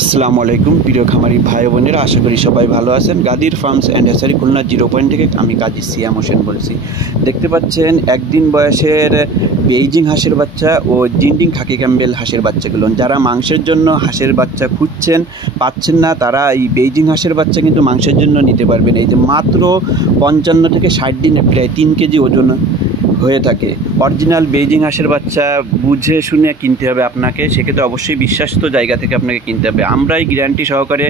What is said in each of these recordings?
আসসালামু আলাইকুম প্রিয় খামারি ভাই বোনেরা, আশা করি সবাই ভালো আছেন। গাদির farms and hatchery Khulna 0 point থেকে আমি কাজী সিয়াম হোসেন বলছি। দেখতে পাচ্ছেন একদিন বয়সের বেইজিং হাঁসের বাচ্চা ও জিন্ডিং খাকি ক্যাম্বেল হাঁসের বাচ্চাগুলো। যারা মাংসের জন্য হাঁসের বাচ্চা খুঁজছেন, পাচ্ছেন না, তারা এই বেইজিং হাঁসের বাচ্চা কিন্তু মাংসের জন্য নিতে পারবেন। এই যে মাত্র 55 থেকে 60 দিনে প্রায় 3 কেজি ওজন হয়ে থাকে। অরিজিনাল বেইজিং হাঁসের বাচ্চা বুঝে শুনে কিনতে হবে আপনাকে, সেক্ষেত্রে অবশ্যই বিশ্বস্ত জায়গা থেকে আপনাকে কিনতে হবে। আমরাই গ্যারান্টি সহকারে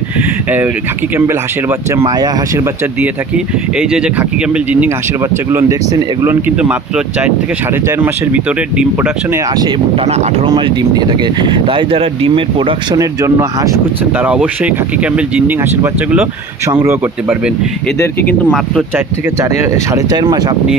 খাকি ক্যাম্বেল হাঁসের বাচ্চা, মায়া হাঁসের বাচ্চা দিয়ে থাকি। এই যে খাকি ক্যাম্বেল জিন্ডিং হাঁসের বাচ্চাগুলো দেখছেন, এগুলো কিন্তু মাত্র 4 থেকে 4.5 মাসের ভিতরে ডিম প্রোডাকশনে আসে এবং টানা 18 মাস ডিম দিয়ে থাকে। তাই যারা ডিমের প্রোডাকশনের জন্য হাঁস খুঁজছেন, তারা অবশ্যই খাকি ক্যাম্বেল জিন্ডিং হাঁসের বাচ্চাগুলো সংগ্রহ করতে পারবেন। এদেরকে কিন্তু মাত্র 4 থেকে 4.5 মাস আপনি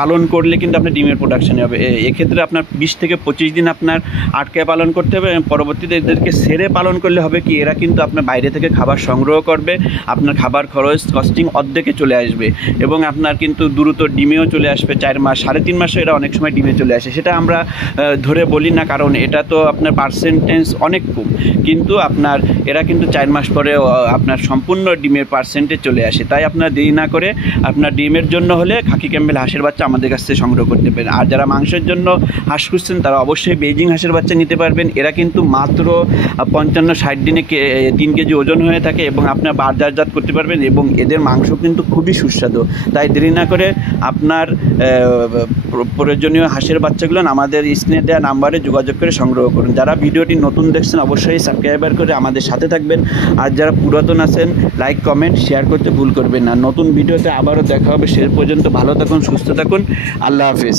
পালন করলে কিন্তু আপনার ডিমের প্রোডাকশন হবে। এক্ষেত্রে আপনার 20 থেকে 25 দিন আপনার আটকে পালন করতে হবে। পরবর্তীতে এদেরকে সেরে পালন করলে হবে কি, এরা কিন্তু আপনার বাইরে থেকে খাবার সংগ্রহ করবে, আপনার খাবার খরচ কস্টিং অর্ধেকে চলে আসবে এবং আপনার কিন্তু দ্রুত ডিমেও চলে আসবে। 4 মাস 3.5 মাসে এরা অনেক সময় ডিমে চলে আসে। সেটা আমরা ধরে বলি না, কারণ এটা তো আপনার পার্সেন্টেজ অনেক কম, কিন্তু আপনার এরা কিন্তু 4 মাস পরে আপনার সম্পূর্ণ ডিমের পার্সেন্টেজ চলে আসে। তাই আপনার দেরি না করে আপনার ডিমের জন্য হলে খাকি ক্যাম্বেল হাঁসের বাচ্চা আমাদের কাছ থেকে সংগ্রহ করতে পারেন। আর যারা মাংসের জন্য হাঁস খুঁজছেন, তারা অবশ্যই বেইজিং হাঁসের বাচ্চা নিতে পারবেন। এরা কিন্তু মাত্র 55-60 দিনে 3 কেজি ওজন হয়ে থাকে এবং আপনার বাজারজাত করতে পারবেন এবং এদের মাংস কিন্তু খুবই সুস্বাদু। তাই দেরি না করে আপনার প্রয়োজনীয় হাঁসের বাচ্চাগুলো আমাদের স্ক্রিনে দেওয়া নাম্বারে যোগাযোগ করে সংগ্রহ করুন। যারা ভিডিওটি নতুন দেখছেন, অবশ্যই সাবস্ক্রাইবার করে আমাদের সাথে থাকবেন। আর যারা পুরাতন আছেন, লাইক কমেন্ট শেয়ার করতে ভুল করবেন না। নতুন ভিডিওতে আবারও দেখা হবে। সে পর্যন্ত ভালো থাকুন, সুস্থ থাকুন। আল্লাহ হাফেজ।